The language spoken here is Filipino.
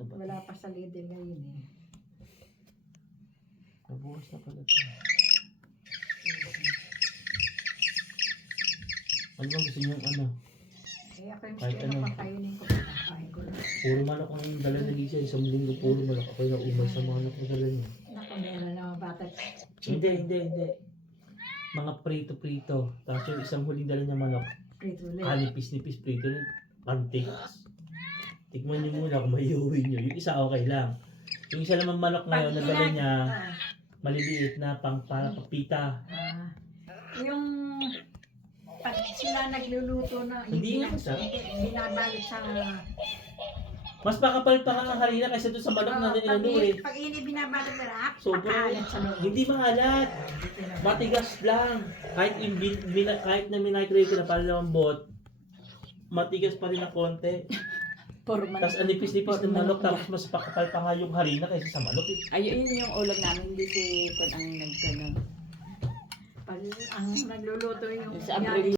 na ba? Wala pa sa Lidl ngayon eh. Nabukas na pala ito. Ano bang gusto niyong ano? Eh ako yung Kahit gusto ano. na pakainin ko. Pakain ko lang. Puro manok ang dala ni Lisa. Isang linggo puro manok. Ako yung naumay sa manok na dala niya. Naku, meron naman bata. Hindi. Mga prito-prito. Tapos yung isang huling dala niya manok. Prito ulit. Nipis prito. Pantiks. Tikman niyo muna kung maiuwi niyo. Yung isa okay lang. Yung isa naman manok ngayon na dala niya, maliliit na para pagpita. Yung pag sila nagluluto na Hindi nga sa binabalot sa mas makapal pa nga ang harina kaysa doon sa manok na inano eh. pag ini binabalot na rap, Sobrang pakaalat sa loob. hindi maalat. Matigas lang. Kahit kahit na minaikrate ko na para lumambot, matigas pa rin ng konti. Tapos ang nipis-nipis ng manok, tapos mas pakapal pa nga yung harina kaysa sa manok eh. Ayun yung ulam namin, hindi si Kun ang nagtanong. Pag ang nagluluto yung Sa abroad